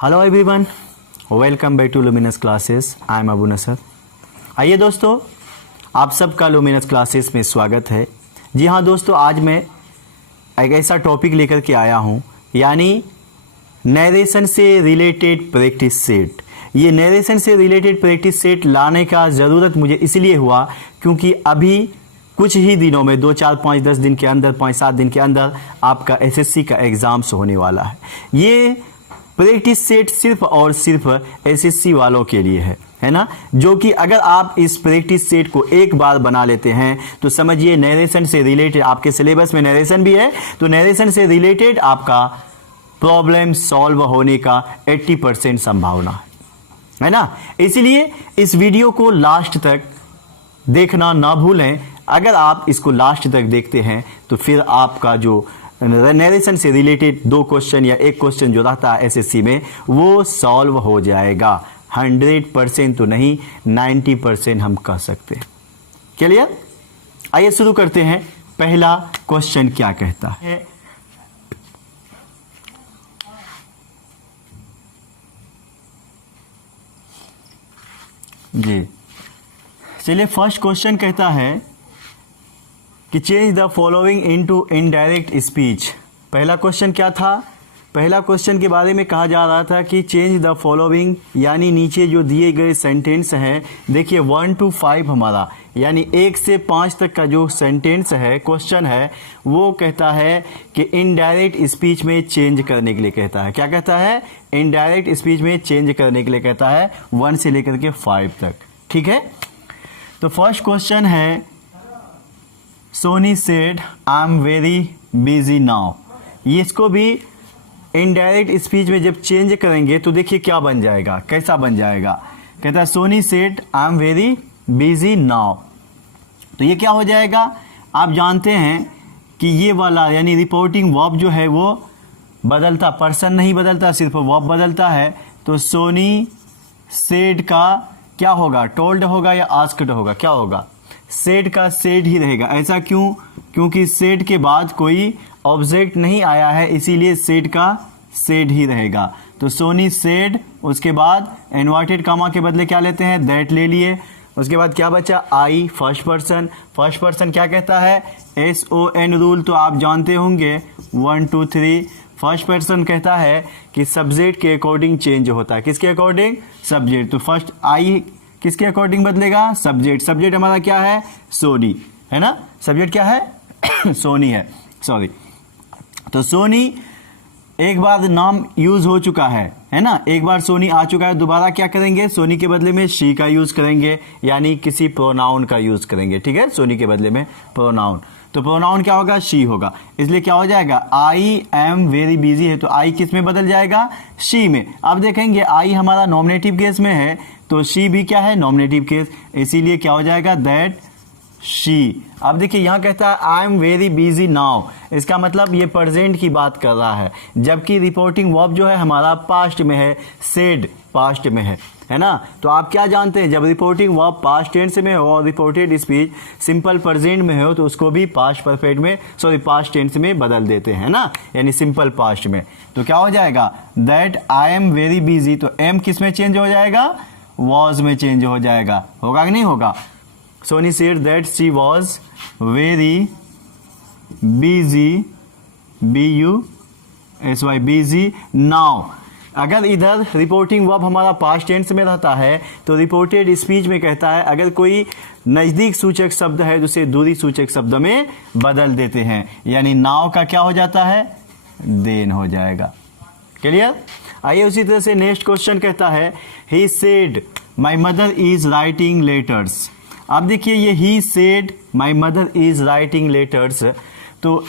Hello everyone, welcome back to luminous classes. I am Abu Nasar. आइए दोस्तों, आप सबका लुमिनस क्लासेस में स्वागत है। जी हाँ दोस्तों, आज मैं एक ऐसा टॉपिक लेकर के आया हूँ, यानी नरेशन से रिलेटेड प्रैक्टिस सेट। ये नरेशन से रिलेटेड प्रैक्टिस सेट लाने का ज़रूरत मुझे इसलिए हुआ क्योंकि अभी कुछ ही दिनों में 2, 4, 5, 10 दिन के अंदर, 5, 7 दिन के अंदर आपका एसएससी का एग्ज़ाम्स होने वाला है। ये प्रैक्टिस सेट सिर्फ और सिर्फ एसएससी वालों के लिए है ना, जो कि अगर आप इस प्रैक्टिस सेट को एक बार बना लेते हैं तो समझिए नरेशन से रिलेटेड, आपके सिलेबस में नरेशन भी है तो नरेशन से रिलेटेड आपका प्रॉब्लम सॉल्व होने का 80% संभावना है ना। इसलिए इस वीडियो को लास्ट तक देखना ना भूलें। अगर आप इसको लास्ट तक देखते हैं तो फिर आपका जो नरेशन से रिलेटेड 2 क्वेश्चन या 1 क्वेश्चन जो रहता है एसएससी में वो सॉल्व हो जाएगा। 100% तो नहीं, 90% हम कह सकते हैं। क्लियर? आइए शुरू करते हैं। पहला क्वेश्चन क्या कहता है? जी चलिए, फर्स्ट क्वेश्चन कहता है कि change the following into indirect speech. पहला क्वेश्चन क्या था? पहला क्वेश्चन के बारे में कहा जा रहा था कि चेंज द फॉलोइंग, यानी नीचे जो दिए गए सेंटेंस हैं, देखिए 1 to 5 हमारा, यानी 1 से 5 तक का जो सेंटेंस है, क्वेश्चन है, वो कहता है कि इनडायरेक्ट स्पीच में चेंज करने के लिए कहता है। क्या कहता है? इनडायरेक्ट स्पीच में चेंज करने के लिए कहता है 1 से लेकर के 5 तक। ठीक है, तो फर्स्ट क्वेश्चन है Soni said I am very busy now. ये इसको भी इनडायरेक्ट स्पीच में जब चेंज करेंगे तो देखिए क्या बन जाएगा, कैसा बन जाएगा। कहता है Soni said I am very busy now. तो ये क्या हो जाएगा? आप जानते हैं कि ये वाला यानी रिपोर्टिंग वर्ब जो है वो बदलता, पर्सन नहीं बदलता, सिर्फ वर्ब बदलता है। तो सोनी सेड का क्या होगा? टोल्ड होगा या आस्क्ड होगा? क्या होगा? सेड का सेड ही रहेगा। ऐसा क्यों? क्योंकि सेड के बाद कोई ऑब्जेक्ट नहीं आया है, इसीलिए सेड का सेड ही रहेगा। तो सोनी सेड, उसके बाद इन्वर्टेड कामा के बदले क्या लेते हैं? दैट ले लिए। उसके बाद क्या बचा? आई, फर्स्ट पर्सन। फर्स्ट पर्सन क्या कहता है? SON रूल तो आप जानते होंगे, 1 2 3। फर्स्ट पर्सन कहता है कि सब्जेक्ट के अकॉर्डिंग चेंज होता है। किसके अकॉर्डिंग? सब्जेक्ट। तो फर्स्ट आई किसके अकॉर्डिंग बदलेगा? सब्जेक्ट। सब्जेक्ट हमारा क्या है? सोनी है ना। सब्जेक्ट क्या है? सोनी है, सॉरी। तो सोनी एक बार नाम यूज हो चुका है ना, एक बार सोनी आ चुका है। दोबारा क्या करेंगे? सोनी के बदले में शी का यूज करेंगे, यानी किसी प्रोनाउन का यूज करेंगे। ठीक है, सोनी के बदले में प्रोनाउन। तो प्रोनाउन क्या होगा? शी होगा। इसलिए क्या हो जाएगा? आई एम वेरी बिजी है तो आई किस में बदल जाएगा? शी में। अब देखेंगे आई हमारा नॉमिनेटिव केस में है तो शी भी क्या है? Nominative case. इसीलिए क्या हो जाएगा? That she. अब देखिए यहाँ कहता है आई एम वेरी बिजी नाउ, इसका मतलब ये प्रेजेंट की बात कर रहा है, जबकि रिपोर्टिंग वर्ब जो है हमारा पास्ट में है, सेड पास्ट में है ना। तो आप क्या जानते हैं, जब रिपोर्टिंग वर्ब पास्ट टेंस में हो और रिपोर्टेड स्पीच सिंपल प्रेजेंट में हो तो उसको भी पास्ट परफेक्ट में, सॉरी पास्ट टेंस में बदल देते हैं ना, यानी सिंपल पास्ट में। तो क्या हो जाएगा? That I am very busy. तो एम किस में चेंज हो जाएगा? वॉज में चेंज हो जाएगा। होगा कि नहीं होगा? Soni said that she was very busy, BUSY, busy now. अगर इधर रिपोर्टिंग वर्ब हमारा पास्ट टेंस में रहता है तो रिपोर्टेड स्पीच में कहता है अगर कोई नज़दीक सूचक शब्द है तो उसे दूरी सूचक शब्द में बदल देते हैं, यानी नाउ का क्या हो जाता है? देन हो जाएगा। क्लियर? आइए उसी तरह से नेक्स्ट क्वेश्चन कहता है he said my mother is writing letters. अब देखिए ये he said my mother is writing letters, तो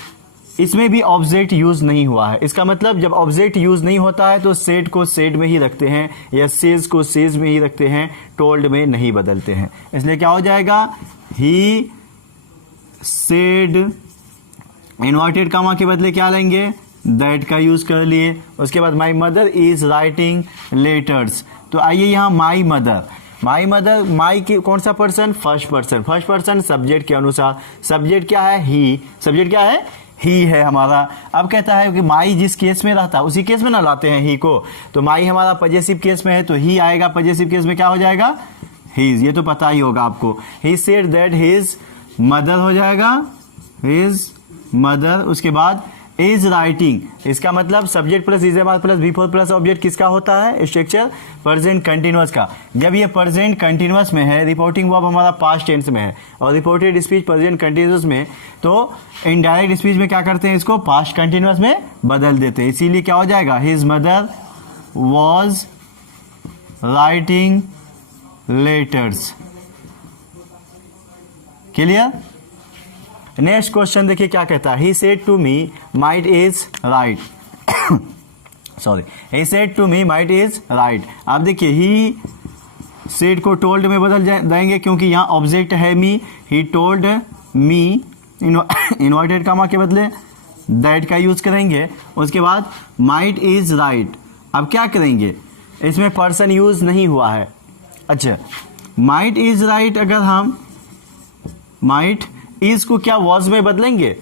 इसमें भी ऑब्जेक्ट यूज नहीं हुआ है। इसका मतलब जब ऑब्जेक्ट यूज नहीं होता है तो सेड को सेड में ही रखते हैं या सेज को सेज में ही रखते हैं, टोल्ड में नहीं बदलते हैं। इसलिए क्या हो जाएगा? ही सेड, इन्वर्टेड कामा के बदले क्या लेंगे? दैट का यूज कर लिए। उसके बाद my mother is writing letters. तो आइए यहाँ माई मदर, माई मदर, माई की कौन सा person? First person. First person subject के अनुसार। सब्जेक्ट क्या है? ही। सब्जेक्ट क्या है? ही है हमारा। अब कहता है कि माई जिस केस में रहता है उसी केस में ना लाते हैं ही को, तो माई हमारा पजेसिव केस में है तो ही आएगा, पजेसिव केस में क्या हो जाएगा, हीज, ये तो पता ही होगा आपको। He said that his mother हो जाएगा, हिज मदर। उसके बाद इज राइटिंग, इसका मतलब subject plus is am are plus V four plus object किसका होता है, स्ट्रक्चर प्रेजेंट कंटिन्यूअस का। जब ये प्रेजेंट कंटिन्यूअस में है, रिपोर्टिंग वर्ब हमारा पास्ट टेंस में है और रिपोर्टेड स्पीच प्रेजेंट कंटिन्यूअस में, तो इनडायरेक्ट स्पीच में क्या करते हैं, इसको पास्ट कंटिन्यूअस में बदल देते हैं। इसीलिए क्या हो जाएगा, his mother was writing letters. Clear. Next question देखिए क्या कहता है, he said to me might is right, sorry, he said to me might is right. आप देखिए ही सेड को टोल्ड में बदल देंगे क्योंकि यहाँ ऑब्जेक्ट है मी, ही टोल्ड मी, इन्वर्टेड कामा के बदले दैट का यूज करेंगे। उसके बाद माइट इज राइट, अब क्या करेंगे, इसमें पर्सन यूज नहीं हुआ है। अच्छा, माइट इज राइट, अगर हम माइट इज को क्या वॉज में बदलेंगे,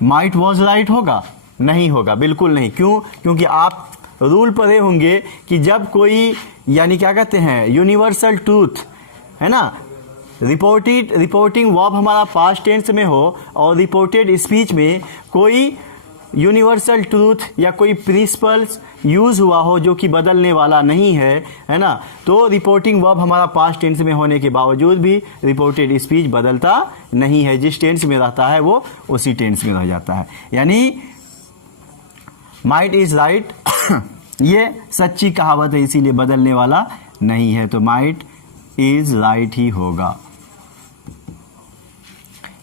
माइट वॉज राइट होगा, नहीं होगा, बिल्कुल नहीं। क्यों, क्योंकि आप रूल पढ़े होंगे कि जब कोई, यानी क्या कहते हैं, यूनिवर्सल ट्रूथ है ना, रिपोर्टिंग वर्ब हमारा पास्ट टेंस में हो और रिपोर्टेड स्पीच में कोई यूनिवर्सल ट्रूथ या कोई प्रिंसिपल्स यूज हुआ हो जो कि बदलने वाला नहीं है ना, तो रिपोर्टिंग वर्ब हमारा पास्ट टेंस में होने के बावजूद भी रिपोर्टेड स्पीच बदलता नहीं है, जिस टेंस में रहता है वो उसी टेंस में रह जाता है। यानी माइट इज राइट ये सच्ची कहावत है, इसीलिए बदलने वाला नहीं है, तो माइट इज राइट ही होगा।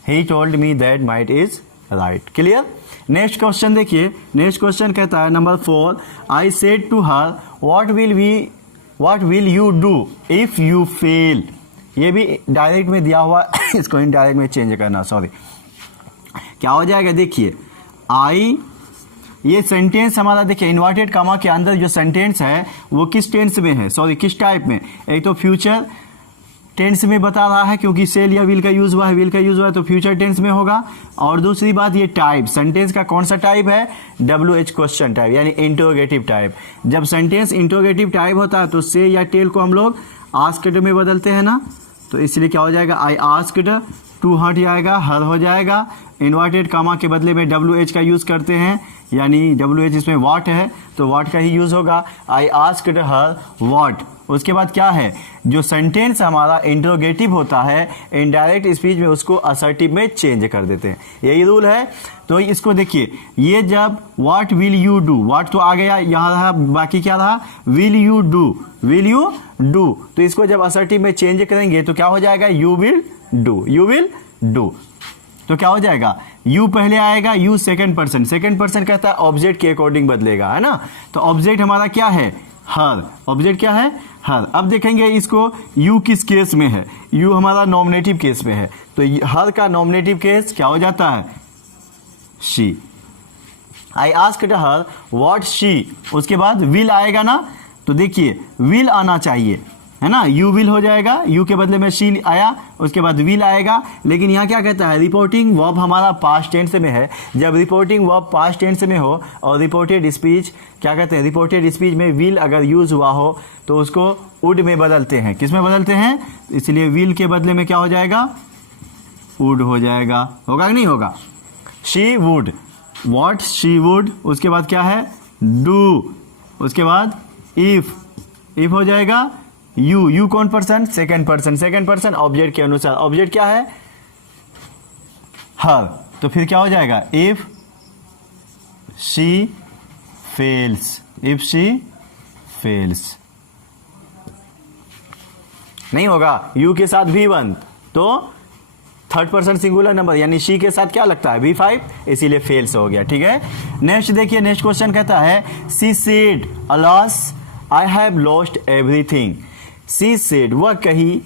He told me that might is right. Clear. Next question देखिए, नेक्स्ट क्वेश्चन कहता है number 4, I said to her what will you do if you fail. ये भी डायरेक्ट में दिया हुआ इसको इनडायरेक्ट में चेंज करना, सॉरी, क्या हो जाएगा, देखिए आई, ये सेंटेंस हमारा देखिए इन्वर्टेड कामा के अंदर जो सेंटेंस है वो किस टेंस में है, सॉरी किस टाइप में, एक तो फ्यूचर टेंस में बता रहा है क्योंकि सेल या विल का यूज हुआ है, विल का यूज हुआ है तो फ्यूचर टेंस में होगा। और दूसरी बात, ये टाइप सेंटेंस का कौन सा टाइप है, WH क्वेश्चन टाइप, यानी इंटरोगेटिव टाइप। जब सेंटेंस इंटरोगेटिव टाइप होता है तो से या टेल को हम लोग आस्क्ड में बदलते हैं ना, तो इसलिए क्या हो जाएगा, आई आस्क्ड, टू हट जाएगा, हर हो जाएगा। इन्वर्टेड कामा के बदले में WH का यूज करते हैं, यानी WH इसमें व्हाट है तो व्हाट का ही यूज होगा, आई आस्क्ड हर व्हाट। उसके बाद क्या है, जो सेंटेंस हमारा इंटरोगेटिव होता है इनडायरेक्ट स्पीच में उसको असर्टिव में चेंज कर देते हैं, यही रूल है। तो इसको देखिए, ये जब what will you do, what तो आ गया, यहाँ रहा, बाकी क्या रहा, will you do, will you do, तो इसको जब असर्टिव में चेंज करेंगे तो क्या हो जाएगा, you will do, you will do. तो क्या हो जाएगा, यू पहले आएगा, यू सेकंड पर्सन कहता है ऑब्जेक्ट के अकॉर्डिंग बदलेगा, है ना। तो ऑब्जेक्ट हमारा क्या है, हर, ऑब्जेक्ट क्या है, हर। अब देखेंगे इसको यू किस केस में है, यू हमारा नॉमिनेटिव केस में है, तो हर का नॉमिनेटिव केस क्या हो जाता है, she. I asked her what she, उसके बाद विल आएगा ना, तो देखिए विल आना चाहिए, है ना, यू विल हो जाएगा, यू के बदले में शी आया, उसके बाद विल आएगा। लेकिन यहाँ क्या कहता है, रिपोर्टिंग वर्ब हमारा पास्ट टेंस में है। जब रिपोर्टिंग वर्ब पास्ट टेंस में हो और रिपोर्टेड स्पीच, क्या कहते हैं, रिपोर्टेड स्पीच में विल अगर यूज हुआ हो तो उसको वुड में बदलते हैं। किस में बदलते हैं, इसलिए विल के बदले में क्या हो जाएगा, वुड हो जाएगा, होगा कि नहीं होगा। She would, what she would, उसके बाद क्या है, डू, उसके बाद इफ हो जाएगा, यू कौन पर्सन, सेकंड पर्सन ऑब्जेक्ट के अनुसार, ऑब्जेक्ट क्या है, हर, तो फिर क्या हो जाएगा, if she fails, if she fails, नहीं होगा, यू के साथ V1 तो थर्ड पर्सन सिंगुलर नंबर, यानी शी के साथ क्या लगता है, V5, इसीलिए फेल्स हो गया, ठीक है। नेक्स्ट देखिए, नेक्स्ट क्वेश्चन कहता है, she said alas I have lost everything. She said, वह कही,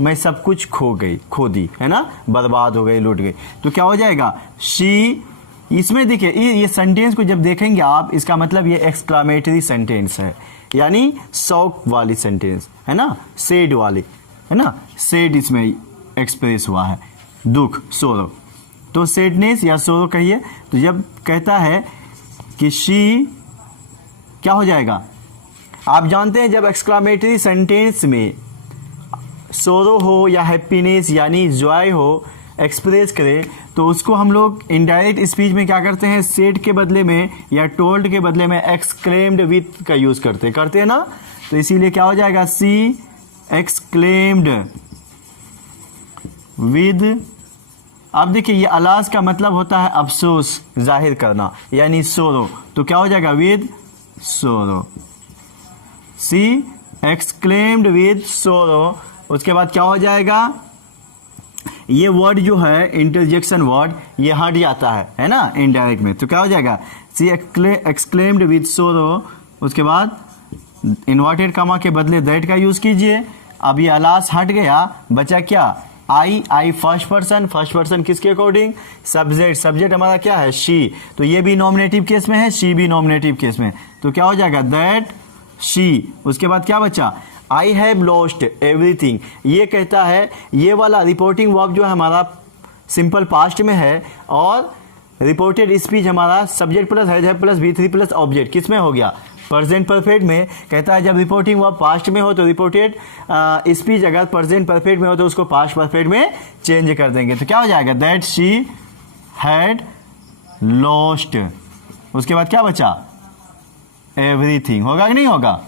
मैं सब कुछ खो दी, है ना, बर्बाद हो गई, लूट गई। तो क्या हो जाएगा, शी, इसमें देखिए ये सेंटेंस को जब देखेंगे आप, इसका मतलब ये एक्सक्लामेटरी सेंटेंस है, यानी शौक वाली सेंटेंस है ना, सेड वाली, है ना, सेड इसमें एक्सप्रेस हुआ है, दुख, सोरो। तो सैडनेस या सोरो कहिए। तो जब कहता है कि शी, क्या हो जाएगा, आप जानते हैं जब एक्सक्लामेटरी सेंटेंस में सोरो हो या हैप्पीनेस यानी जॉय हो एक्सप्रेस करें तो उसको हम लोग इनडायरेक्ट स्पीच में क्या करते हैं, सेड के बदले में या टोल्ड के बदले में एक्सक्लेम्ड विथ का यूज करते हैं ना। तो इसीलिए क्या हो जाएगा, सी एक्सक्लेम्ड विद। अब देखिए ये अलास का मतलब होता है अफसोस जाहिर करना यानी सोरो, तो क्या हो जाएगा विद सोरो, सी एक्सक्लेम्ड विद सोरो। उसके बाद क्या हो जाएगा, ये वर्ड जो है इंटरजेक्शन वर्ड ये हट जाता है ना इनडायरेक्ट में, तो क्या हो जाएगा, सी एक्सक्लेम्ड विद सोरो। उसके बाद इन्वर्टेड कॉमा के बदले दैट का यूज कीजिए। अब ये अलास हट गया, बचा क्या, आई फर्स्ट पर्सन किसके अकॉर्डिंग, सब्जेक्ट हमारा क्या है, शी, तो ये भी नॉमिनेटिव केस में है, शी भी नॉमिनेटिव केस में, तो क्या हो जाएगा दैट शी। उसके बाद क्या बचा, आई हैव लॉस्ट एवरीथिंग। ये कहता है, ये वाला रिपोर्टिंग वर्ब जो है हमारा सिंपल पास्ट में है और रिपोर्टेड स्पीच हमारा subject plus have plus V3 plus object किस में हो गया, प्रेजेंट परफेक्ट में। कहता है जब रिपोर्टिंग वर्ब पास्ट में हो तो रिपोर्टेड स्पीच अगर प्रेजेंट परफेक्ट में हो तो उसको पास्ट परफेक्ट में चेंज कर देंगे, तो क्या हो जाएगा, दैट शी हैड लॉस्ट। उसके बाद क्या बचा, एवरीथिंग, होगा कि नहीं होगा,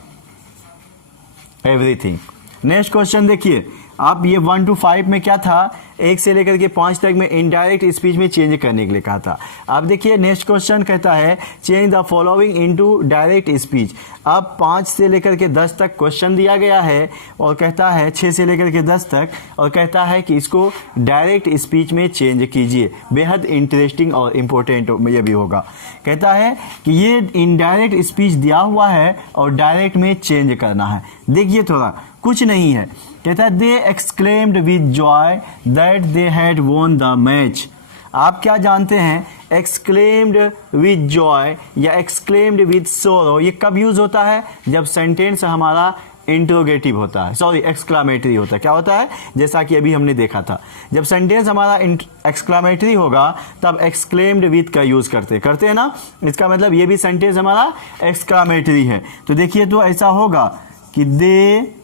एवरीथिंग। नेक्स्ट क्वेश्चन देखिए, आप ये 1 to 5 में क्या था, 1 से लेकर के 5 तक में इनडायरेक्ट स्पीच में चेंज करने के लिए कहा था। अब देखिए नेक्स्ट क्वेश्चन कहता है change the following into direct speech. अब 5 से लेकर के 10 तक क्वेश्चन दिया गया है और कहता है 6 से लेकर के 10 तक, और कहता है कि इसको डायरेक्ट स्पीच में चेंज कीजिए। बेहद इंटरेस्टिंग और इम्पोर्टेंट ये भी होगा। कहता है कि ये इनडायरेक्ट स्पीच दिया हुआ है और डायरेक्ट में चेंज करना है। देखिए थोड़ा कुछ नहीं है, कहता है they exclaimed with joy that they had won the match. आप क्या जानते हैं, एक्सक्लेम्ड विद जॉय या एक्सक्लेम्ड विद सोरो ये कब यूज होता है, जब सेंटेंस हमारा इंट्रोगेटिव होता है, सॉरी एक्सक्लामेटरी होता है। क्या होता है, जैसा कि अभी हमने देखा था, जब सेंटेंस हमारा एक्सक्लामेटरी होगा तब एक्सक्लेम्ड विद का यूज करते हैं ना। इसका मतलब ये भी सेंटेंस हमारा एक्सक्लामेटरी है। तो देखिए तो ऐसा होगा कि दे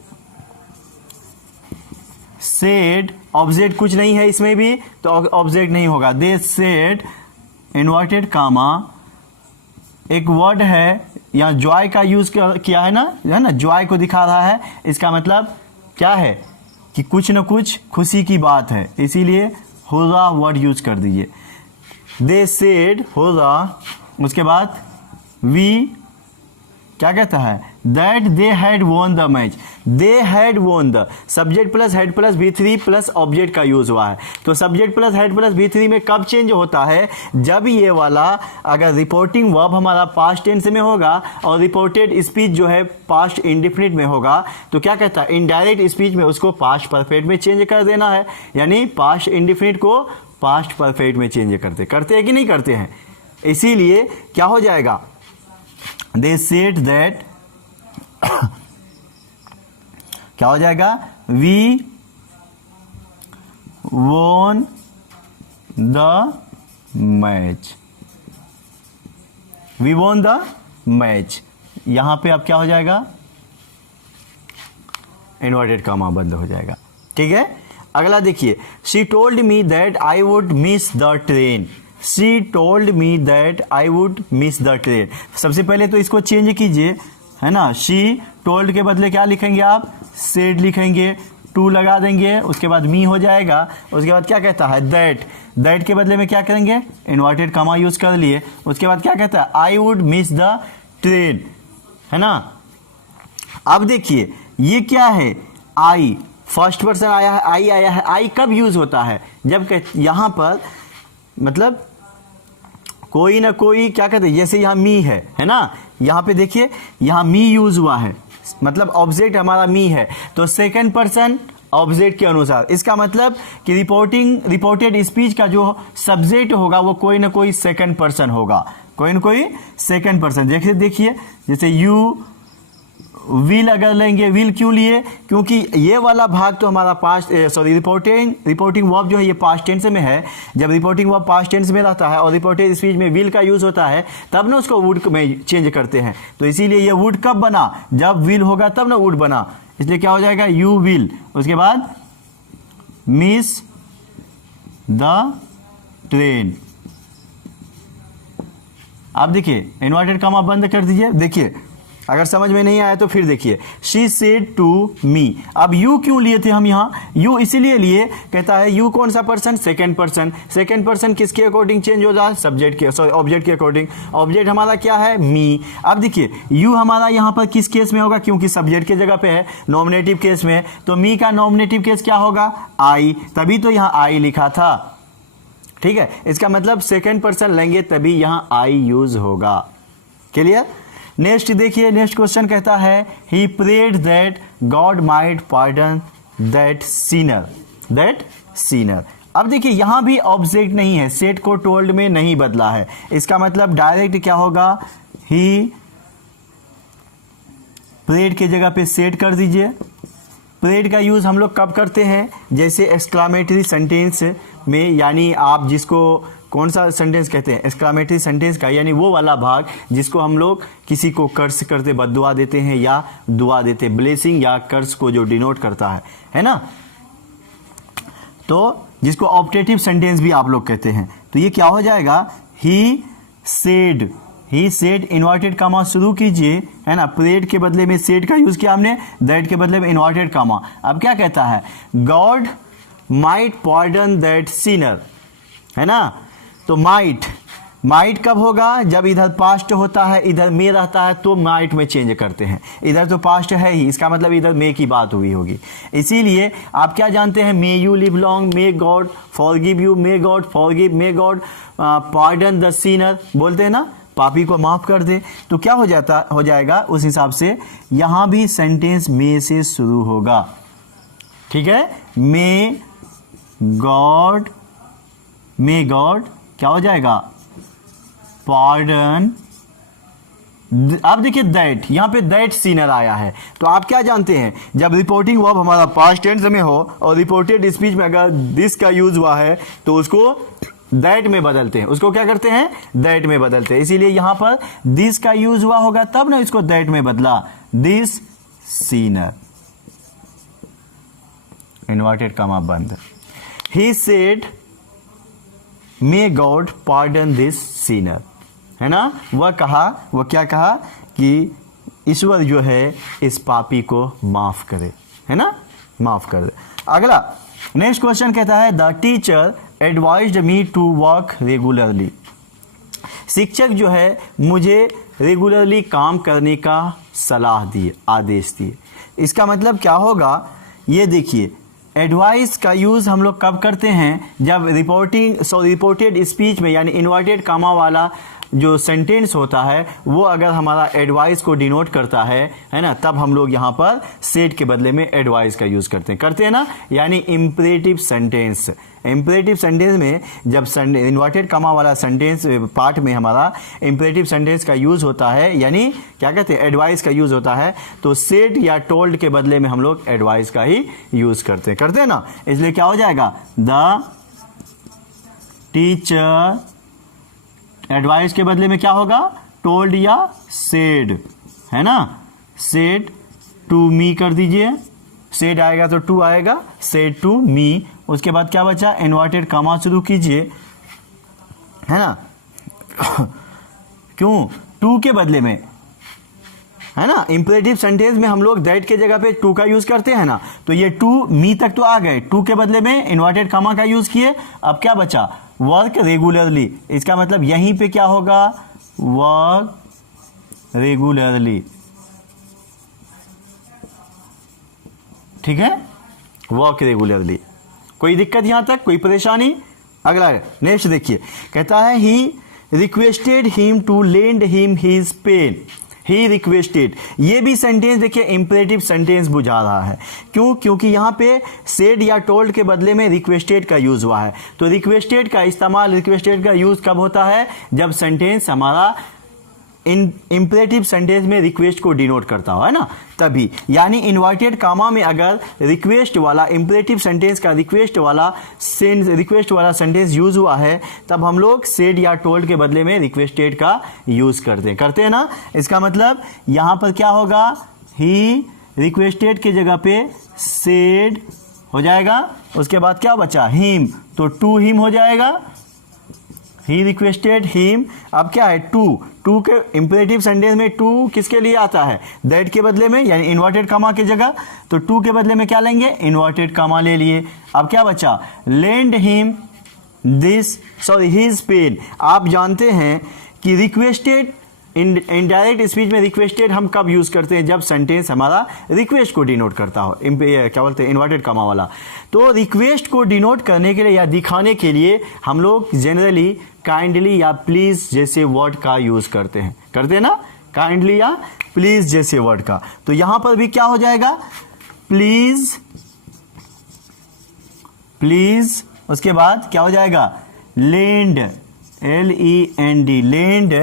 सेड, ऑब्जेक्ट कुछ नहीं है इसमें भी तो ऑब्जेक्ट नहीं होगा, दे सेड इन्वर्टेड कामा, एक वर्ड है यहाँ जॉय का यूज किया है ना, जॉय को दिखा रहा है। इसका मतलब क्या है कि कुछ न कुछ खुशी की बात है, इसीलिए होगा वर्ड यूज कर दीजिए। दे सेड होगा। उसके बाद वी क्या कहता है, that they had won the match. They had won the, subject plus head plus V3 plus object का यूज हुआ है। तो subject plus head plus V3 में कब चेंज होता है, जब ये वाला अगर रिपोर्टिंग वर्ब हमारा पास्ट टेंस में होगा और रिपोर्टेड स्पीच जो है पास्ट इंडिफिनिट में होगा, तो क्या कहता है, इनडायरेक्ट स्पीच में उसको पास्ट परफेक्ट में चेंज कर देना है, यानी पास्ट इंडिफिनिट को पास्ट परफेक्ट में चेंज करते हैं कि नहीं करते हैं। इसीलिए क्या हो जाएगा, दे सेड दैट क्या हो जाएगा, we won the match, we won the match. यहां पे अब क्या हो जाएगा, इन्वर्टेड कॉमा बंद हो जाएगा। ठीक है, अगला देखिए, she told me that I would miss the train. She told me that I would miss the train. सबसे पहले तो इसको चेंज कीजिए, है ना। शी टोल्ड के बदले क्या लिखेंगे आप, सेड लिखेंगे, टू लगा देंगे, उसके बाद मी हो जाएगा। उसके बाद क्या कहता है, दैट के बदले में क्या करेंगे, इन्वर्टेड कॉमा यूज कर लिए। उसके बाद क्या कहता है, I would miss the train, है ना। अब देखिए ये क्या है, आई फर्स्ट पर्सन आया है, आई आया है। आई कब यूज होता है, जब यहां पर मतलब कोई ना कोई क्या कहते हैं, जैसे यहाँ मी है ना, यहाँ पे देखिए यहाँ मी यूज हुआ है, मतलब ऑब्जेक्ट हमारा मी है, तो सेकंड पर्सन ऑब्जेक्ट के अनुसार। इसका मतलब कि रिपोर्टेड स्पीच का जो सब्जेक्ट होगा वो कोई ना कोई सेकंड पर्सन होगा, कोई ना कोई सेकंड पर्सन। देखिए जैसे यू विल अगर लेंगे, विल क्यों लिए, क्योंकि ये वाला भाग तो हमारा पास्ट रिपोर्टिंग वर्ब जो है ये पास्ट टेंस में है। जब रिपोर्टिंग वर्ब पास्ट टेंस में रहता है और रिपोर्टेड स्पीच में विल का यूज होता है तब ना उसको वुड में चेंज करते हैं। तो इसीलिए ये वुड कब बना, जब विल होगा तब ना वुड बना, इसलिए क्या हो जाएगा यू विल। उसके बाद मिस द ट्रेन। आप देखिए इन्वर्टेड कॉमा बंद कर दीजिए। देखिए अगर समझ में नहीं आया तो फिर देखिए, शी सेड टू मी। अब यू क्यों लिए थे हम यहाँ, यू इसीलिए लिए, कहता है यू कौन सा person, second person. Second person किसके अकॉर्डिंग चेंज हो जाए, सब्जेक्ट के, सॉरी ऑब्जेक्ट के अकॉर्डिंग। ऑब्जेक्ट हमारा क्या है, मी। अब देखिए यू हमारा यहाँ पर किस केस में होगा, क्योंकि सब्जेक्ट की जगह पे है, नॉमिनेटिव केस में है, तो मी का नॉमिनेटिव केस क्या होगा, आई, तभी तो यहाँ आई लिखा था। ठीक है, इसका मतलब सेकंड पर्सन लेंगे तभी यहाँ आई यूज होगा। क्लियर। नेक्स्ट देखिए, नेक्स्ट क्वेश्चन कहता है he prayed that God might pardon that sinner. अब देखिए यहां भी ऑब्जेक्ट नहीं है, सेट को टोल्ड में नहीं बदला है, इसका मतलब डायरेक्ट क्या होगा, ही प्रेड के जगह पे सेट कर दीजिए। प्रेड का यूज हम लोग कब करते हैं, जैसे एक्सक्लामेटरी सेंटेंस में, यानी आप जिसको कौन सा सेंटेंस कहते हैं, एक्सक्लामेटरी सेंटेंस का, यानी वो वाला भाग जिसको हम लोग किसी को कर्स करते बद्दुआ देते हैं या दुआ देते, ब्लेसिंग या कर्स को जो डिनोट करता है ना, तो जिसको ऑप्टेटिव सेंटेंस भी आप लोग कहते हैं। तो ये क्या हो जाएगा, ही सेड इन्वर्टेड कामा शुरू कीजिए, है ना, प्रेड के बदले में सेड का यूज किया हमने, दैट के बदले में इन्वर्टेड कामा। अब क्या कहता है, God might pardon that Sinner, है ना। तो माइट कब होगा, जब इधर पास्ट होता है, इधर में रहता है, तो माइट में चेंज करते हैं। इधर तो पास्ट है ही, इसका मतलब इधर मे की बात हुई होगी। इसीलिए आप क्या जानते हैं, मे you live long, may God forgive you, may God forgive, may God pardon the Sinner, बोलते हैं ना, पापी को माफ कर दे। तो क्या हो जाएगा, उस हिसाब से यहां भी सेंटेंस मे से शुरू होगा। ठीक है, मे गॉड क्या हो जाएगा, पार्डन। आप देखिए दैट, यहां पे दैट सिनर आया है, तो आप क्या जानते हैं, जब रिपोर्टिंग वर्ब हमारा पास्ट टेंस में हो और रिपोर्टेड स्पीच में अगर दिस का यूज हुआ है तो उसको दैट में बदलते हैं, उसको क्या करते हैं, दैट में बदलते हैं। इसीलिए यहां पर दिस का यूज हुआ होगा तब ना इसको दैट में बदला, दिस सिनर, इन्वर्टेड कॉमा बंद। He said may God pardon this Sinner, है ना, वह क्या कहा कि ईश्वर जो है इस पापी को माफ करे, है ना, माफ कर दे। अगला नेक्स्ट क्वेश्चन कहता है the teacher advised me to work regularly. शिक्षक जो है मुझे रेगुलरली काम करने का सलाह दिए, आदेश दिए। इसका मतलब क्या होगा, ये देखिए एडवाइस का यूज़ हम लोग कब करते हैं, जब रिपोर्टेड स्पीच में, यानी इन्वर्टेड कामा वाला जो सेंटेंस होता है वो अगर हमारा एडवाइस को डिनोट करता है ना, तब हम लोग यहाँ पर सेड के बदले में एडवाइस का यूज़ करते हैं ना। यानी इम्परेटिव सेंटेंस में जब इन्वर्टेड कामा वाला सेंटेंस पार्ट में हमारा इम्परेटिव सेंटेंस का यूज़ होता है, यानी क्या कहते हैं, एडवाइस का यूज़ होता है, तो सेड या टोल्ड के बदले में हम लोग एडवाइस का ही यूज़ करते हैं ना। इसलिए क्या हो जाएगा, द टीचर, एडवाइस के बदले में क्या होगा, टोल्ड या सेड, है ना, सेड टू मी कर दीजिए, सेड आएगा तो टू आएगा, सेड टू मी। उसके बाद क्या बचा, इन्वर्टेड कामा शुरू कीजिए, है ना, क्यों, टू के बदले में, है ना, इंपरेटिव सेंटेंस में हम लोग दैट के जगह पे टू का यूज करते हैं ना, तो ये टू मी तक तो आ गए, टू के बदले में इन्वर्टेड कामा का यूज किए। अब क्या बचा, वर्क रेगुलरली। इसका मतलब यहीं पे क्या होगा, वर्क रेगुलरली, ठीक है, वर्क रेगुलरली। कोई दिक्कत यहां तक, कोई परेशानी। अगला नेक्स्ट देखिए, कहता है he requested him to lend him his pen. He requested, ये भी सेंटेंस देखिए इंपरेटिव सेंटेंस बुझा रहा है। क्यों, क्योंकि यहाँ पे सेड या टोल्ड के बदले में रिक्वेस्टेड का यूज हुआ है। तो रिक्वेस्टेड का इस्तेमाल, रिक्वेस्टेड का यूज कब होता है, जब सेंटेंस हमारा इंपरेटिव सेंटेंस में रिक्वेस्ट को डिनोट करता हो, है ना, तभी। यानी इन्वर्टेड कामा में अगर रिक्वेस्ट वाला इंपरेटिव सेंटेंस का रिक्वेस्ट वाला सेंटेंस यूज हुआ है, तब हम लोग सेड या टोल्ड के बदले में रिक्वेस्टेड का यूज करते हैं ना। इसका मतलब यहां पर क्या होगा, ही रिक्वेस्टेड की जगह पे सेड हो जाएगा, उसके बाद क्या बचा, हिम, तो टू हिम हो जाएगा, ही रिक्वेस्टेड हिम। अब क्या है, टू के इंपरेटिव सेंटेंस में टू किसके लिए आता है, दैट के बदले में, यानी इन्वर्टेड कामा की जगह, तो टू के बदले में क्या लेंगे, इन्वर्टेड कामा ले लिए। अब क्या बचा, लेंड हिम हिज पेन। आप जानते हैं कि रिक्वेस्टेड इनडायरेक्ट स्पीच में रिक्वेस्टेड हम कब यूज करते हैं, जब सेंटेंस हमारा रिक्वेस्ट को डिनोट करता हो, क्या बोलते हैं, इन्वर्टेड कॉमा वाला। तो रिक्वेस्ट को डिनोट करने के लिए या दिखाने के लिए हम लोग जनरली काइंडली या प्लीज जैसे वर्ड का यूज करते हैं ना, काइंडली या प्लीज जैसे वर्ड का। तो यहां पर भी क्या हो जाएगा, प्लीज, उसके बाद क्या हो जाएगा, लेंड, LEND, लेंड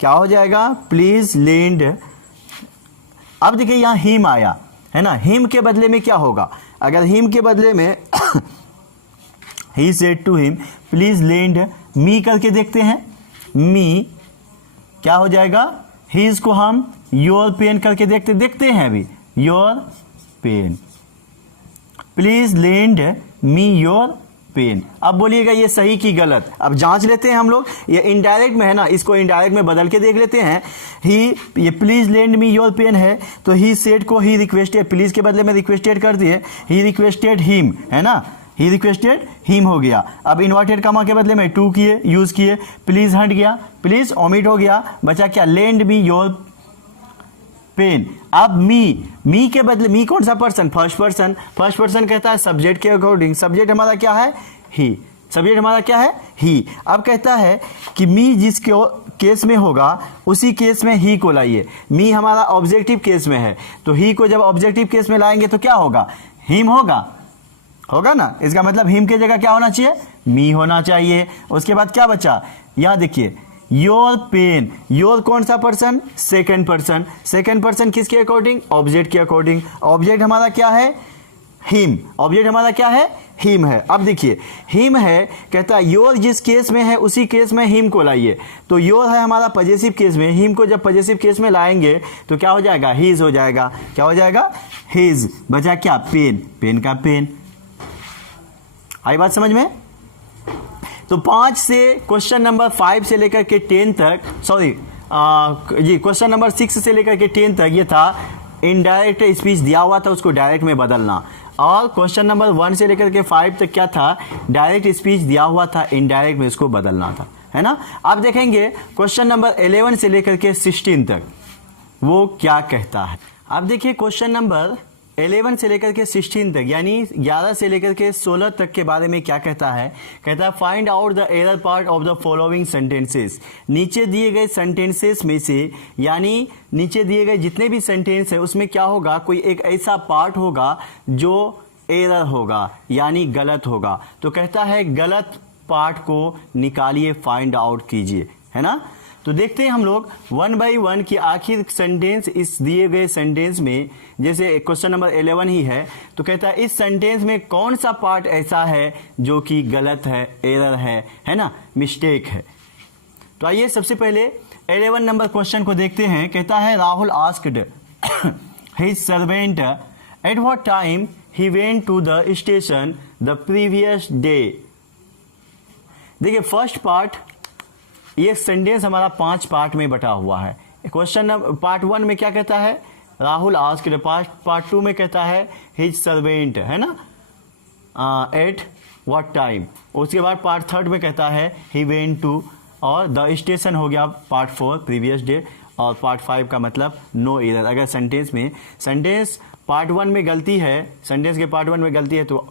क्या हो जाएगा, प्लीज लेंड। अब देखिए यहां हिम आया है ना, हिम के बदले में क्या होगा, अगर हिम के बदले में he said to him please lend me करके देखते हैं, मी क्या हो जाएगा, हिज को हम योर पेन करके देखते हैं अभी, your pen, please lend me your pen. अब बोलिएगा ये सही की गलत, अब जांच लेते हैं हम लोग। ये इनडायरेक्ट में है ना, इसको इनडायरेक्ट में बदल के देख लेते हैं। ये please lend me your pen है, तो ही सेड को ही रिक्वेस्टेड, प्लीज के बदले में रिक्वेस्टेड कर दिए, ही रिक्वेस्टेड हिम, है ना, ही रिक्वेस्टेड हिम हो गया। अब इन्वर्टेड कॉमा के बदले में टू किए, यूज किए, प्लीज हट गया, प्लीज ओमिट हो गया, बचा क्या, लेंड मी योर पेन। अब मी के बदले, मी कौन सा पर्सन, फर्स्ट पर्सन कहता है सब्जेक्ट के अकॉर्डिंग, सब्जेक्ट हमारा क्या है, ही, सब्जेक्ट हमारा क्या है, ही। अब कहता है कि मी जिस केस में होगा उसी केस में ही को लाइए। मी हमारा ऑब्जेक्टिव केस में है, तो ही को जब ऑब्जेक्टिव केस में लाएंगे तो क्या होगा, हिम होगा ना। इसका मतलब हिम की जगह क्या होना चाहिए, मी होना चाहिए। उसके बाद क्या बचा, यहां देखिए, योर पेन, योर कौन सा पर्सन, सेकंड पर्सन किसके अकॉर्डिंग, ऑब्जेक्ट के अकॉर्डिंग। ऑब्जेक्ट हमारा क्या है, हिम, ऑब्जेक्ट हमारा क्या है, हिम है। अब देखिए हिम है, कहता है योर जिस केस में है उसी केस में हिम को लाइए, तो योर है हमारा पजेसिव केस में, हिम को जब पजेसिव केस में लाएंगे तो क्या हो जाएगा, हिज हो जाएगा, क्या हो जाएगा, हिज। बचा क्या, पेन का पेन। आई बात समझ में। तो 5 से क्वेश्चन नंबर 5 से लेकर के 10 तक, क्वेश्चन नंबर 6 से लेकर के 10 तक ये था इनडायरेक्ट स्पीच दिया हुआ था, उसको डायरेक्ट में बदलना। और क्वेश्चन नंबर 1 से लेकर के 5 तक क्या था, डायरेक्ट स्पीच दिया हुआ था, इनडायरेक्ट में इसको बदलना था, है ना। अब देखेंगे क्वेश्चन नंबर 11 से लेकर के 16 तक वो क्या कहता है। अब देखिए क्वेश्चन नंबर 11 से लेकर के 16 तक, यानी 11 से लेकर के 16 तक के बारे में क्या कहता है, कहता है find out the error part of the following sentences. नीचे दिए गए सेंटेंसेस में से, यानी नीचे दिए गए जितने भी सेंटेंस है उसमें क्या होगा, कोई एक ऐसा पार्ट होगा जो एरर होगा, यानी गलत होगा। तो कहता है गलत पार्ट को निकालिए, फाइंड आउट कीजिए, है ना। तो देखते हैं हम लोग 1 बाई 1 की आखिर सेंटेंस इस दिए गए सेंटेंस में, जैसे क्वेश्चन नंबर 11 ही है, तो कहता है इस सेंटेंस में कौन सा पार्ट ऐसा है जो कि गलत है, एरर है ना, मिस्टेक है। तो आइए सबसे पहले 11 नंबर क्वेश्चन को देखते हैं। कहता है Rahul asked his servant at what time he went to the station the previous day. देखिए फर्स्ट पार्ट, ये सेंटेंस हमारा 5 पार्ट में बटा हुआ है। क्वेश्चन पार्ट 1 में क्या कहता है, राहुल आस्क्ड, पार्ट 2 में कहता है हिज सर्वेंट, है ना, एट व्हाट टाइम। उसके बाद पार्ट 3 में कहता है ही वेंट टू, और द स्टेशन हो गया पार्ट 4 प्रीवियस डे, और पार्ट 5 का मतलब नो एरर। अगर सेंटेंस पार्ट 1 में गलती है, सेंटेंस के पार्ट 1 में गलती है तो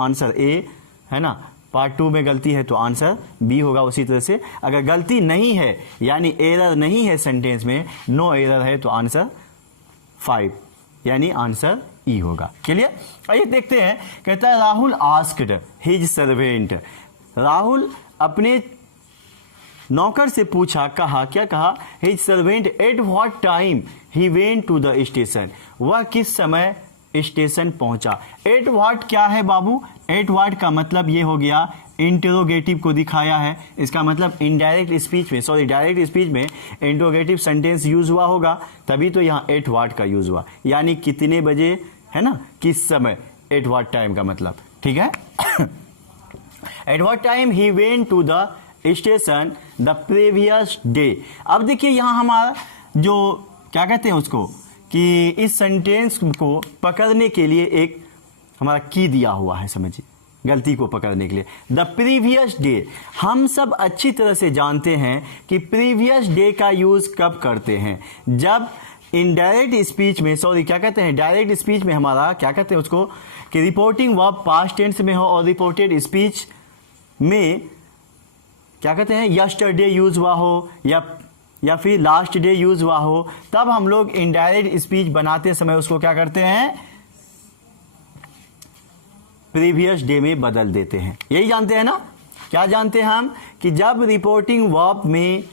आंसर ए, है ना, पार्ट 2 में गलती है तो आंसर बी होगा। उसी तरह से अगर गलती नहीं है, यानी एरर नहीं है सेंटेंस में, नो एरर है, तो आंसर 5, यानी आंसर ई होगा। क्लियर। आइए देखते हैं। कहता है Rahul asked his servant, Rahul अपने नौकर से पूछा, कहा, क्या कहा, his servant at what time he went to the station, वह किस समय स्टेशन पहुंचा। एट व्हाट क्या है बाबू, एट व्हाट का मतलब ये हो गया इंटरोगेटिव को दिखाया है, इसका मतलब इनडायरेक्ट स्पीच में, सॉरी डायरेक्ट स्पीच में इंटरोगेटिव सेंटेंस यूज हुआ होगा, तभी तो यहाँ एट व्हाट का यूज हुआ, यानी कितने बजे, है ना, किस समय, एट व्हाट टाइम का मतलब, ठीक है। At what time he went to the station the previous day. अब देखिए यहाँ हमारा जो क्या कहते हैं उसको, कि इस सेंटेंस को पकड़ने के लिए एक हमारा की दिया हुआ है, समझिए, गलती को पकड़ने के लिए। द प्रीवियस डे, हम सब अच्छी तरह से जानते हैं कि प्रीवियस डे का यूज कब करते हैं, जब इनडायरेक्ट स्पीच में, सॉरी क्या कहते हैं, डायरेक्ट स्पीच में हमारा क्या कहते हैं उसको, कि रिपोर्टिंग वर्ब पास्ट टेंस में हो और रिपोर्टेड स्पीच में क्या कहते हैं यस्टरडे यूज हुआ हो या फिर लास्ट डे यूज हुआ हो, तब हम लोग इनडायरेक्ट स्पीच बनाते समय उसको क्या करते हैं, प्रीवियस डे में बदल देते हैं। यही जानते हैं ना, क्या जानते हैं हम, कि जब रिपोर्टिंग वर्ब में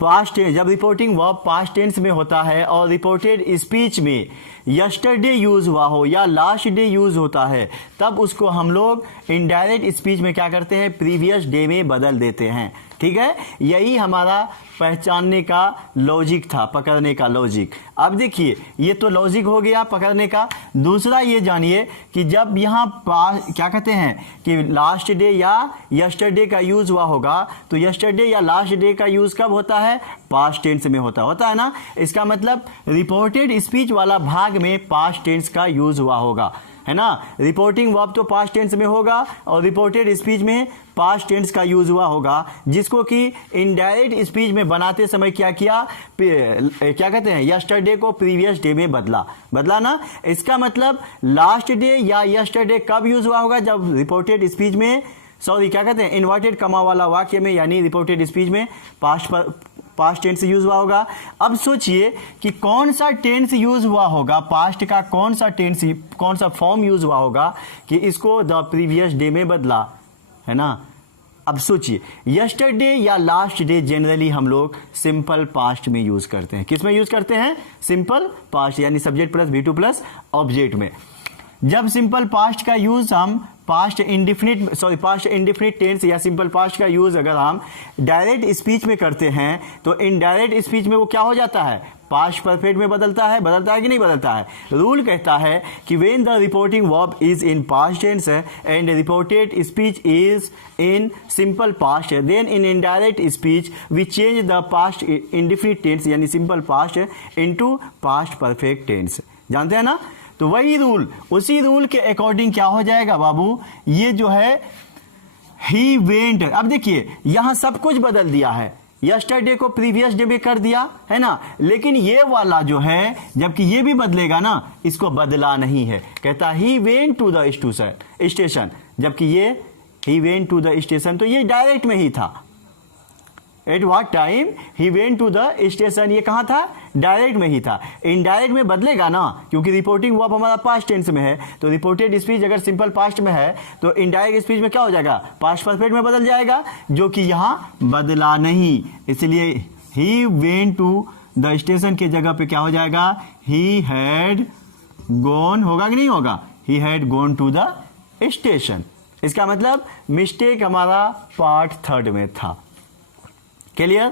पास्ट टेंस, जब रिपोर्टिंग वर्ब पास्ट टेंस में होता है और रिपोर्टेड स्पीच में यस्टरडे यूज हुआ हो या लास्ट डे यूज होता है, तब उसको हम लोग इनडायरेक्ट स्पीच में क्या करते हैं, प्रीवियस डे में बदल देते हैं, ठीक है। यही हमारा पहचानने का लॉजिक था, पकड़ने का लॉजिक। अब देखिए ये तो लॉजिक हो गया पकड़ने का। दूसरा ये जानिए कि जब यहाँ क्या कहते हैं कि लास्ट डे या यस्टरडे का यूज हुआ होगा, तो यस्टरडे या लास्ट डे का यूज कब होता है, पास्ट टेंस में होता है ना। इसका मतलब रिपोर्टेड स्पीच वाला भाग में पास्ट टेंस का यूज हुआ होगा, है ना। रिपोर्टिंग वर्ब तो पास्ट टेंस में होगा और रिपोर्टेड स्पीच में पास्ट टेंस का यूज हुआ होगा, जिसको कि इनडायरेक्ट स्पीच में बनाते समय क्या किया, क्या कहते हैं, यस्टरडे को प्रीवियस डे में बदला ना। इसका मतलब लास्ट डे या यस्टरडे कब यूज हुआ होगा, जब रिपोर्टेड स्पीच में, सॉरी क्या कहते हैं, इन्वर्टेड कमा वाला वाक्य में, यानी रिपोर्टेड स्पीच में पास्ट टेंस यूज हुआ होगा। अब सोचिए कि कौन सा टेंस यूज हुआ होगा, पास्ट का कौन सा टेंस, कौन सा फॉर्म यूज हुआ होगा कि इसको द प्रीवियस डे में बदला, है ना। अब सोचिए यस्टरडे या लास्ट डे जनरली हम लोग सिंपल पास्ट में यूज करते हैं। किस में यूज करते हैं, सिंपल पास्ट, यानी subject plus V2 plus object में। जब सिंपल पास्ट का यूज हम पास्ट इंडिफिनिट टेंस या सिंपल पास्ट का यूज अगर हम डायरेक्ट स्पीच में करते हैं, तो इनडायरेक्ट स्पीच में वो क्या हो जाता है, पास्ट परफेक्ट में बदलता है कि नहीं बदलता है। रूल कहता है कि when the reporting verb is in past tense and reported speech is in simple past, then in indirect speech we change the past indefinite tense यानी simple past into past perfect tense. जानते हैं ना। तो वही rule, उसी rule के according क्या हो जाएगा बाबू, ये जो है ही वेंट। अब देखिए यहां सब कुछ बदल दिया है, यस्टरडे को प्रीवियस डे में कर दिया, है ना, लेकिन ये वाला जो है, जबकि ये भी बदलेगा ना, इसको बदला नहीं है। कहता he went to the station, जबकि ये he went to the station, तो ये डायरेक्ट में ही था। At what time he went to the station, ये कहाँ था, डायरेक्ट में ही था। इनडायरेक्ट में बदलेगा ना, क्योंकि रिपोर्टिंग वर्ब हमारा पास्ट टेंस में है, तो रिपोर्टेड स्पीच अगर सिंपल पास्ट में है तो इनडायरेक्ट स्पीच में क्या हो जाएगा, पास्ट परफेक्ट में बदल जाएगा, जो कि यहाँ बदला नहीं। इसलिए he went to the station के जगह पे क्या हो जाएगा, ही हैड गॉन, होगा कि नहीं होगा, he had gone to the station. इसका मतलब मिस्टेक हमारा पार्ट थर्ड में था। क्लियर।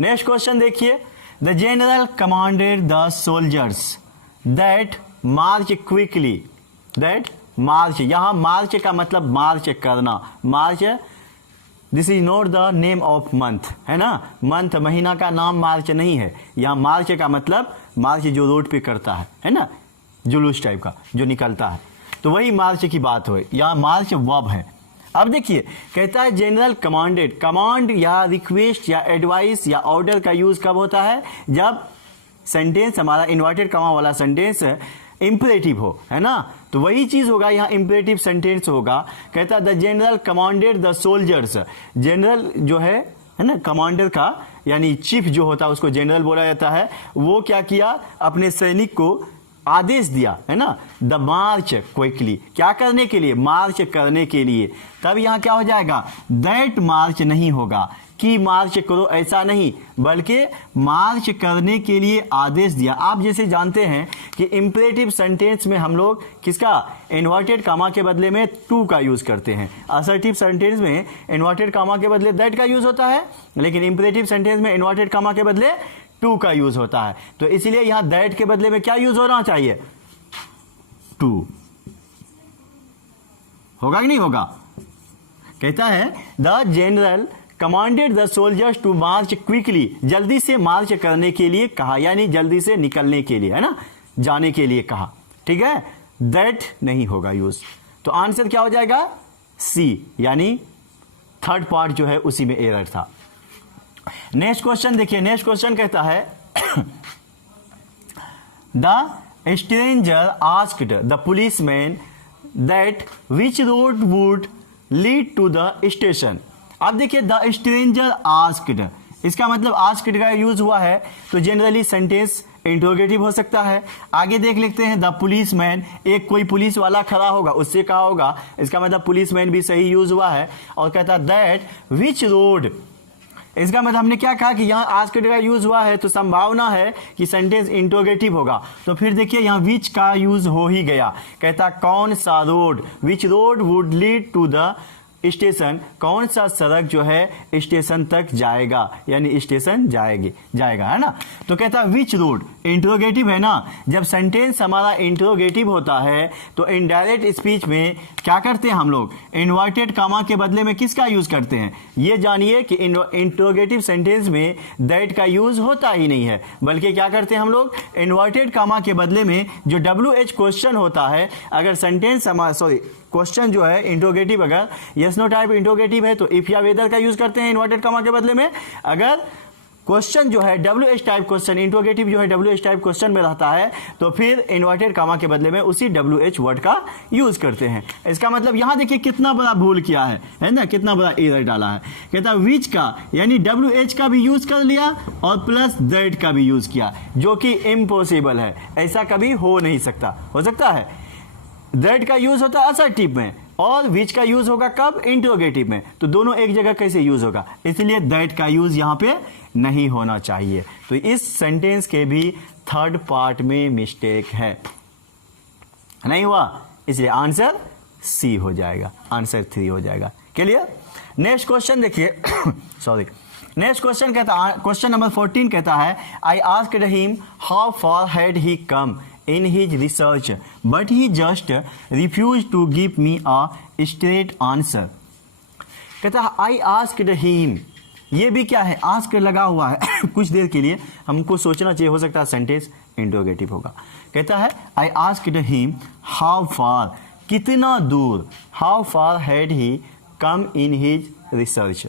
नेक्स्ट क्वेश्चन देखिए, the general commanded the soldiers that march quickly, that march, यहां मार्च का मतलब मार्च करना, march, this is not the name of month, है ना, मंथ महीना का नाम मार्च नहीं है। यहां मार्च का मतलब मार्च जो रोड पे करता है ना, जुलूस टाइप का जो निकलता है, तो वही मार्च की बात हो, यहां मार्च वर्ब है। अब देखिए कहता है जनरल कमांडेड, कमांड या रिक्वेस्ट या एडवाइस या ऑर्डर का यूज कब होता है, जब सेंटेंस हमारा इन्वर्टेड कमा वाला सेंटेंस इंपरेटिव हो, है ना। तो वही चीज होगा यहाँ, इंपरेटिव सेंटेंस होगा। कहता है the general commanded the soldiers, general जो है ना, कमांडर का यानी चीफ जो होता है उसको जनरल बोला जाता है, वो क्या किया, अपने सैनिक को आदेश दिया, है ना, द मार्च क्विकली, क्या करने के लिए, मार्च करने के लिए। तब यहां क्या हो जाएगा, दैट मार्च नहीं होगा, कि मार्च करो, ऐसा नहीं, बल्कि मार्च करने के लिए आदेश दिया। आप जैसे जानते हैं कि इंपेरेटिव सेंटेंस में हम लोग किसका, इन्वर्टेड कामा के बदले में टू का यूज करते हैं। असर्टिव सेंटेंस में इन्वर्टेड कामा के बदले दैट का यूज होता है, लेकिन इंपेरेटिव सेंटेंस में इन्वर्टेड कामा के बदले टू का यूज होता है। तो इसलिए यहां दैट के बदले में क्या यूज होना चाहिए, टू। होगा कि नहीं होगा? कहता है the general commanded the soldiers to march quickly, जल्दी से मार्च करने के लिए कहा, यानी जल्दी से निकलने के लिए, है ना, जाने के लिए कहा। ठीक है, दैट नहीं होगा यूज। तो आंसर क्या हो जाएगा, सी, यानी थर्ड पार्ट जो है उसी में एरर था। नेक्स्ट क्वेश्चन देखिए, नेक्स्ट क्वेश्चन कहता है the stranger asked the policeman that which road would lead to the station. अब देखिए द स्ट्रेंजर आस्क्ड, इसका मतलब आस्क्ड का यूज हुआ है तो जनरली सेंटेंस इंट्रोगेटिव हो सकता है। आगे देख लेते हैं द पुलिसमैन, एक कोई पुलिस वाला खड़ा होगा उससे कहा होगा, इसका मतलब पुलिसमैन भी सही यूज हुआ है। और कहता है दैट विच रोड, इसका मतलब हमने क्या कहा कि यहाँ आस्क्ड का यूज हुआ है तो संभावना है कि सेंटेंस इंट्रोगेटिव होगा। तो फिर देखिए यहाँ विच का यूज हो ही गया। कहता कौन सा road, which road would lead to the station, कौन सा सड़क जो है स्टेशन तक जाएगा, यानी स्टेशन जाएगा, है ना। तो कहता है विच रोड, इंट्रोगेटिव है ना। जब सेंटेंस हमारा इंट्रोगेटिव होता है तो इनडायरेक्ट स्पीच में क्या करते हैं हम लोग, इन्वर्टेड कामा के बदले में किसका यूज करते हैं। ये जानिए कि इंट्रोगेटिव सेंटेंस में दैट का यूज होता ही नहीं है, बल्कि क्या करते हैं हम लोग, इन्वर्टेड कामा के बदले में जो WH क्वेश्चन होता है, अगर सेंटेंस क्वेश्चन जो है इंट्रोगेटिव, अगर यस नो टाइप इंट्रोगेटिव है तो इफ या वेदर का यूज करते हैं इन्वर्टेड कामा के बदले में। अगर क्वेश्चन जो है WH टाइप क्वेश्चन, इंट्रोगेटिव जो है WH टाइप क्वेश्चन में रहता है तो फिर इन्वर्टेड कामा के बदले में उसी WH वर्ड का यूज करते हैं। इसका मतलब यहां देखिए कितना बड़ा भूल किया है ना, कितना बड़ा एरर डाला है। कहता है विच का, यानी WH का भी यूज कर लिया और प्लस दैट का भी यूज किया, जो कि इम्पॉसिबल है, ऐसा कभी हो नहीं सकता। हो सकता है दैट का यूज होता है असर्टिव में और विच का यूज होगा कब, इंट्रोगेटिव में, तो दोनों एक जगह कैसे यूज होगा, इसलिए दैट का यूज यहां पे नहीं होना चाहिए। तो इस सेंटेंस के भी थर्ड पार्ट में मिस्टेक है, नहीं हुआ, इसलिए आंसर सी हो जाएगा, आंसर 3 हो जाएगा। क्लियर? नेक्स्ट क्वेश्चन देखिए सॉरी, नेक्स्ट क्वेश्चन कहता है, क्वेश्चन नंबर 14 कहता है I asked him how far had he come in his research but he just refused to give me a straight answer। कहता है I asked him, ये भी क्या है, आस्क लगा हुआ है कुछ देर के लिए हमको सोचना चाहिए, हो सकता है सेंटेंस इंट्रोगेटिव होगा। कहता है I asked him how far, कितना दूर, how far had he come in his research,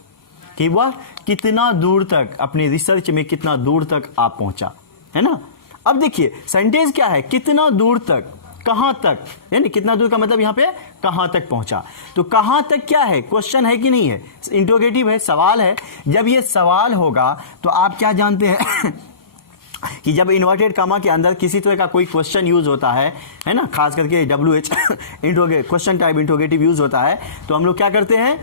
कि वह कितना दूर तक अपने रिसर्च में कितना दूर तक आप पहुंचा, है ना। अब देखिए सेंटेंस क्या है, कितना दूर तक, कहां तक, यानी कितना दूर का मतलब यहां पे कहां तक पहुंचा। तो कहां तक क्या है, क्वेश्चन है कि नहीं है, इंट्रोगेटिव है, सवाल है। जब ये सवाल होगा तो आप क्या जानते हैं कि जब इन्वर्टेड कामा के अंदर किसी तरह का कोई क्वेश्चन यूज होता है ना, खास करके WH interrogative question type interrogative use होता है, तो हम लोग क्या करते हैं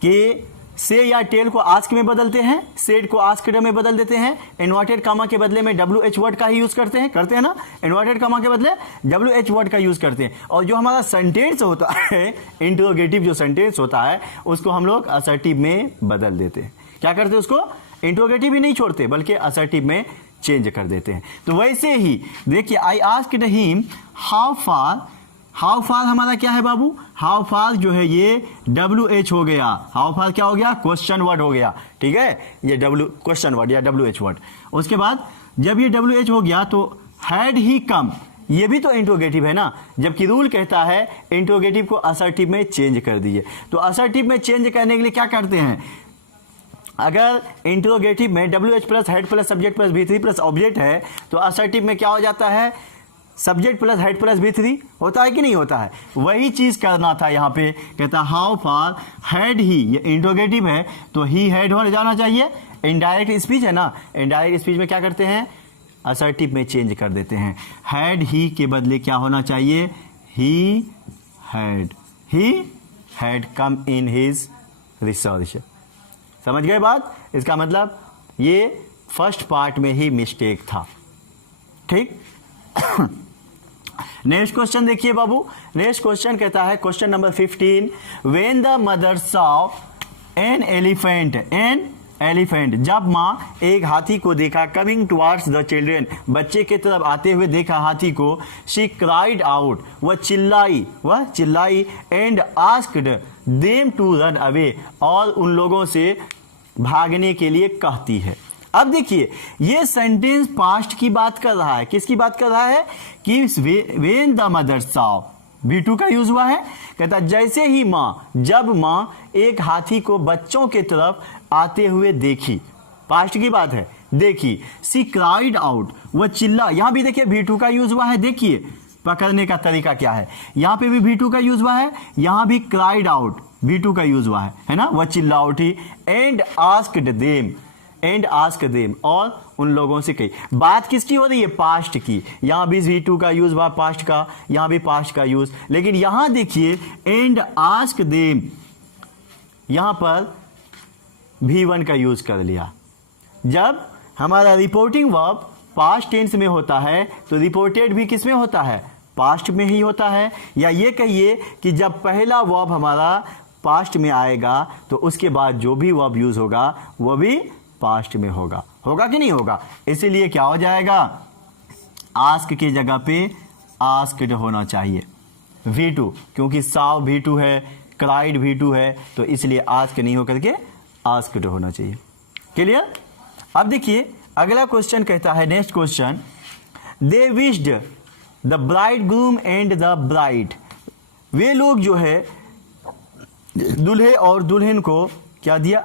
कि से या टेल को आस्क में बदलते हैं, सेड को आस्क्ड में बदल देते हैं, इन्वर्टेड कामा के बदले में WH वर्ड का ही यूज करते हैं ना, इन्वर्टेड कामा के बदले WH वर्ड का यूज करते हैं। और जो हमारा सेंटेंस होता है इंट्रोगेटिव जो सेंटेंस होता है उसको हम लोग असर्टिव में बदल देते हैं। क्या करते हैं, उसको इंट्रोगेटिव ही नहीं छोड़ते बल्कि असर्टिव में चेंज कर देते हैं। तो वैसे ही देखिए I asked him how far, how far हमारा क्या है बाबू, हाउ फार जो है ये WH हो गया, हाउ फार क्या हो गया, क्वेश्चन वर्ड हो गया, ठीक है, ये क्वेश्चन वर्ड या WH वर्ड। उसके बाद जब ये WH हो गया तो हैड ही कम, ये भी तो इंट्रोगेटिव है ना, जबकि रूल कहता है इंट्रोगेटिव को असर्टिव में चेंज कर दीजिए। तो असर्टिव में चेंज करने के लिए क्या करते हैं, अगर इंट्रोगेटिव में WH plus head plus subject plus V3 plus object है तो असर्टिव में क्या हो जाता है, subject plus head plus V3 होता है कि नहीं होता है। वही चीज करना था यहाँ पे। कहता हाउ फार हैड ही, ये इंट्रोगेटिव है तो ही हैड हो जाना चाहिए, इनडायरेक्ट स्पीच है ना, इनडायरेक्ट स्पीच में क्या करते हैं, असर्टिव में चेंज कर देते हैं। हैड ही के बदले क्या होना चाहिए, he had come in his research. समझ गए बात? इसका मतलब ये फर्स्ट पार्ट में ही मिस्टेक था। ठीक। नेक्स्ट क्वेश्चन देखिए बाबू। नेक्स्ट क्वेश्चन कहता है question number 15, when the mother saw an elephant, जब माँ एक हाथी को देखा, कमिंग टुवार्ड्स द चिल्ड्रेन, बच्चे के तरफ आते हुए देखा हाथी को, शी क्राइड आउट, वह चिल्लाई, and asked them to run away, और उन लोगों से भागने के लिए कहती है। अब देखिए ये सेंटेंस पास्ट की बात कर रहा है। किसकी बात कर रहा है? कि when the mother saw, V2 का यूज हुआ है। कहता जैसे ही माँ, जब माँ एक हाथी को बच्चों के तरफ आते हुए देखी, पास्ट की बात है, देखी, सी क्राइड आउट, वह चिल्ला। यहां भी देखिए V2 का यूज हुआ है। देखिए पकड़ने का तरीका क्या है, यहां पे भी V2 का यूज हुआ है, यहां भी क्राइड आउट V2 का यूज हुआ है ना, वह चिल्ला उठी, एंड आस्क्ड देम, और उन लोगों से कही। बात किसकी हो रही है? पास्ट की। यहां भी V2 का यूज हुआ पास्ट का, यहां भी पास्ट का यूज, लेकिन यहां देखिए एंड आस्क्ड देम, यहां पर V1 का यूज कर लिया। जब हमारा रिपोर्टिंग वर्ब पास्ट टेंस में होता है तो रिपोर्टेड भी किस में होता है? पास्ट में ही होता है। या ये कहिए कि जब पहला वर्ब हमारा पास्ट में आएगा तो उसके बाद जो भी वर्ब यूज होगा वो भी पास्ट में होगा कि नहीं होगा? इसीलिए क्या हो जाएगा? आस्क की जगह पे आस्क्ड होना चाहिए V2, क्योंकि साव V2 है, क्राइड V2 है, तो इसलिए आस्क नहीं होकर के आस्क्ड होना चाहिए। क्लियर? अब देखिए अगला क्वेश्चन कहता है, next question, they wished the bride groom and the bride, वे लोग जो है दूल्हे और दुल्हन को क्या दिया?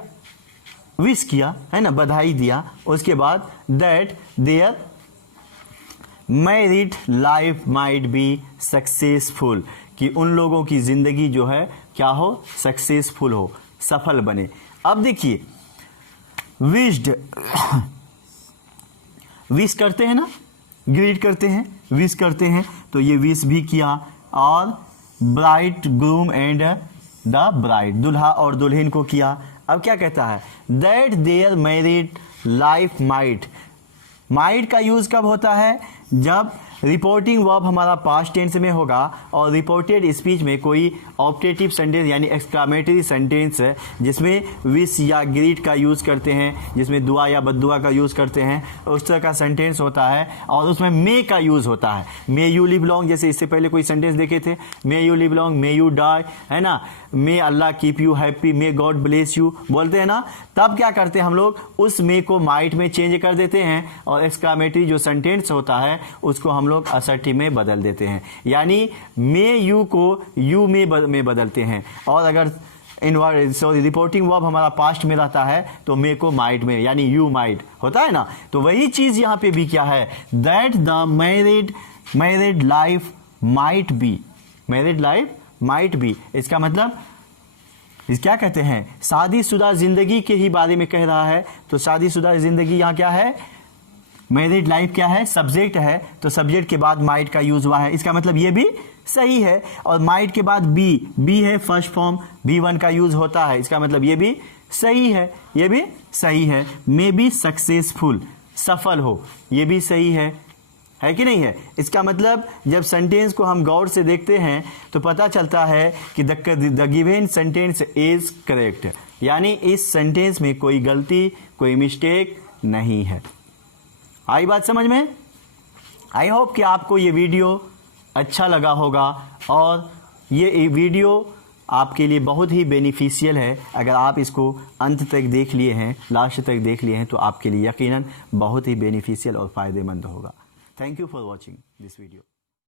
विश किया, है ना, बधाई दिया। उसके बाद that their married life might be successful, कि उन लोगों की जिंदगी जो है क्या हो? सक्सेसफुल हो, सफल बने। अब देखिए विश्ड, विश करते हैं ना, ग्रीट करते हैं, विश करते हैं, तो ये विश भी किया। और bride groom and the bride, दुल्हा और दुल्हन को किया। अब क्या कहता है? That their married life might का यूज कब होता है? जब रिपोर्टिंग वर्ब हमारा पास्ट टेंस में होगा और रिपोर्टेड स्पीच में कोई ऑप्टेटिव सेंटेंस यानी एक्सक्लामेटरी सेंटेंस है जिसमें विश या ग्रीट का यूज़ करते हैं, जिसमें दुआ या बद्दुआ का यूज़ करते हैं, उस तरह का सेंटेंस होता है। और उसमें मे का यूज़ होता है। मे यू लिव लॉन्ग, जैसे इससे पहले कोई सेंटेंस देखे थे, may you live long, may you die, है ना, may Allah keep you happy, may God bless you बोलते हैं ना। तब क्या करते हैं हम लोग? उस मे को माइट में चेंज कर देते हैं और एक्सक्लामेटरी जो सेंटेंस होता है उसको हम लोग असर्टिव में बदल देते हैं, यानी मे यू को यू में बदलते हैं। और अगर रिपोर्टिंग वर्ब हमारा पास्ट में रहता है तो मे को माइट में, यानी यू माइट होता है ना। तो वही चीज यहां पे भी क्या है? That the married life might B, married life might B, इसका मतलब इस क्या कहते हैं? शादीशुदा जिंदगी के ही बारे में कह रहा है। तो शादीशुदा जिंदगी यहाँ क्या है? मैरिड लाइफ क्या है? सब्जेक्ट है, तो सब्जेक्ट के बाद माइट का यूज हुआ है, इसका मतलब ये भी सही है। और माइट के बाद बी है फर्स्ट फॉर्म, V1 का यूज होता है, इसका मतलब ये भी सही है, ये भी सही है। मे बी सक्सेसफुल, सफल हो, ये भी सही है कि नहीं है? इसका मतलब जब सेंटेंस को हम गौर से देखते हैं तो पता चलता है कि the given sentence is correct, यानी इस सेंटेंस में कोई गलती, कोई मिस्टेक नहीं है। आई बात समझ में? आई होप कि आपको ये वीडियो अच्छा लगा होगा और ये वीडियो आपके लिए बहुत ही बेनिफिशियल है। अगर आप इसको अंत तक देख लिए हैं, लास्ट तक देख लिए हैं, तो आपके लिए यकीनन बहुत ही बेनिफिशियल और फ़ायदेमंद होगा। Thank you for watching this video.